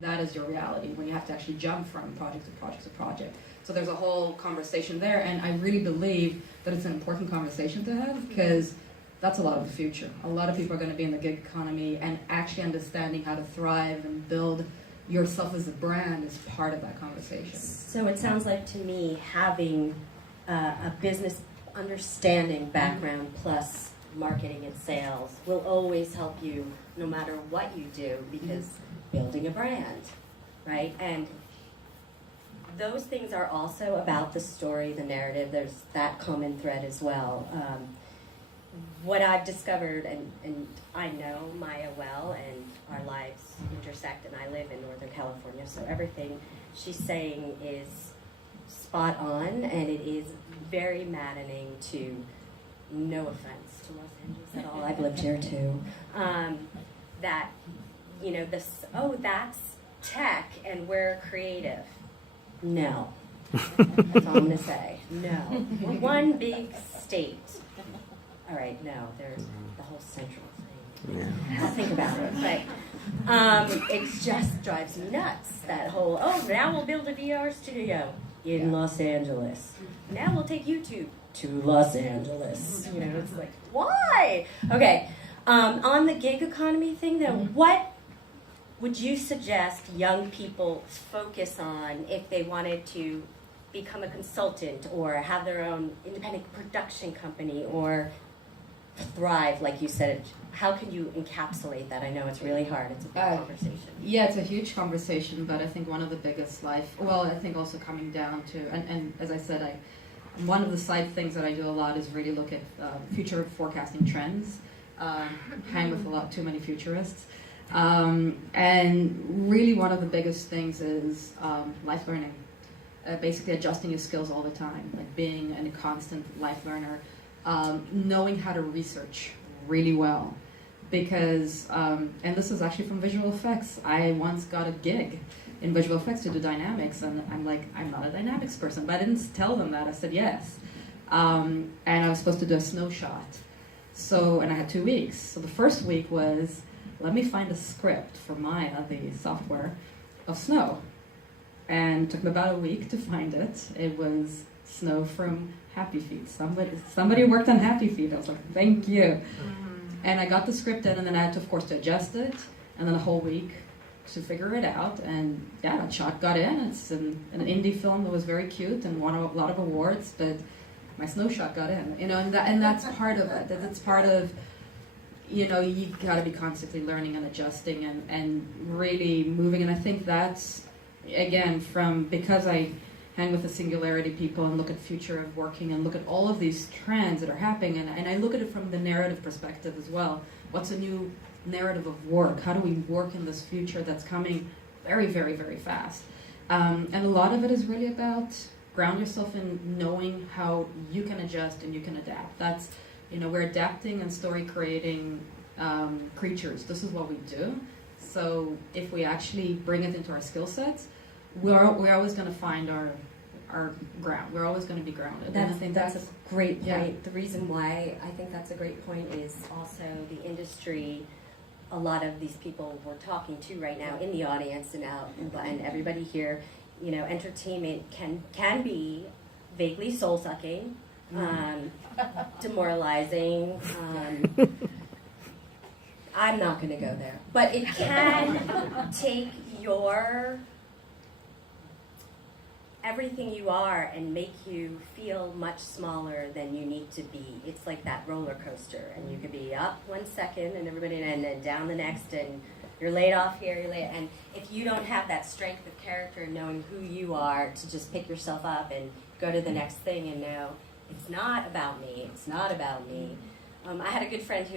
That is your reality when you have to actually jump from project to project to project. So there's a whole conversation there, and I really believe that it's an important conversation to have because that's a lot of the future. A lot of people are going to be in the gig economy, and actually understanding how to thrive and build yourself as a brand is part of that conversation. So it sounds like to me having a business understanding background plus marketing and sales will always help you no matter what you do, because building a brand, right? And those things are also about the story, the narrative. There's that common thread as well. What I've discovered, and I know Maya well, and our lives intersect, and I live in Northern California, so everything she's saying is spot on, and it is very maddening to, no offense to Los Angeles at all, I've lived here too, that, you know, this, oh, that's tech and we're creative. No. That's all I'm going to say. No. We're one big state. All right, no, there's the whole central thing. Yeah. I'll think about it. But it just drives me nuts, that whole, oh, now we'll build a VR studio in Los Angeles. Now we'll take YouTube to Los Angeles. You know, it's like, why? Okay, on the gig economy thing, though, what would you suggest young people focus on if they wanted to become a consultant or have their own independent production company or thrive, like you said? How can you encapsulate that? I know it's really hard. It's a big conversation. Yeah, it's a huge conversation, but I think one of the biggest I think also coming down to, and as I said, one of the side things that I do a lot is really look at future forecasting trends, hang with a lot too many futurists. And really one of the biggest things is life learning. Basically adjusting your skills all the time, like being a constant life learner, knowing how to research really well. Because, and this is actually from visual effects, I once got a gig in visual effects to do dynamics, and I'm like, I'm not a dynamics person, but I didn't tell them that. I said yes. And I was supposed to do a snow shot. So, and I had 2 weeks. So the first week was, let me find a script for Maya, the software, of snow. And it took me about a week to find it. It was snow from Happy Feet. Somebody worked on Happy Feet. I was like, thank you. And I got the script in, and then I had to, of course, to adjust it, and then a whole week to figure it out. And yeah, that shot got in. It's an indie film that was very cute and won a lot of awards, but my snow shot got in. You know, and that's part of it. That's part of, you know, you got to be constantly learning and adjusting and really moving. And I think that's, again, because I hang with the Singularity people and look at future of working and look at all of these trends that are happening, and I look at it from the narrative perspective as well. What's a new narrative of work? How do we work in this future that's coming very, very, very fast? And a lot of it is really about ground yourself in knowing how you can adjust and you can adapt. That's, you know, we're adapting and story creating creatures. This is what we do. So if we actually bring it into our skill sets, we're always going to find our ground. We're always going to be grounded. That's a great point. Yeah. The reason why I think that's a great point is also the industry. A lot of these people we're talking to right now in the audience and out and everybody here, you know, entertainment can be vaguely soul-sucking, demoralizing. I'm not going to go there, but it can take your everything you are and make you feel much smaller than you need to be. It's like that roller coaster, and you could be up 1 second and everybody, and then down the next, and you're laid off here, and if you don't have that strength of character and knowing who you are to just pick yourself up and go to the next thing and know, it's not about me, it's not about me. I had a good friend who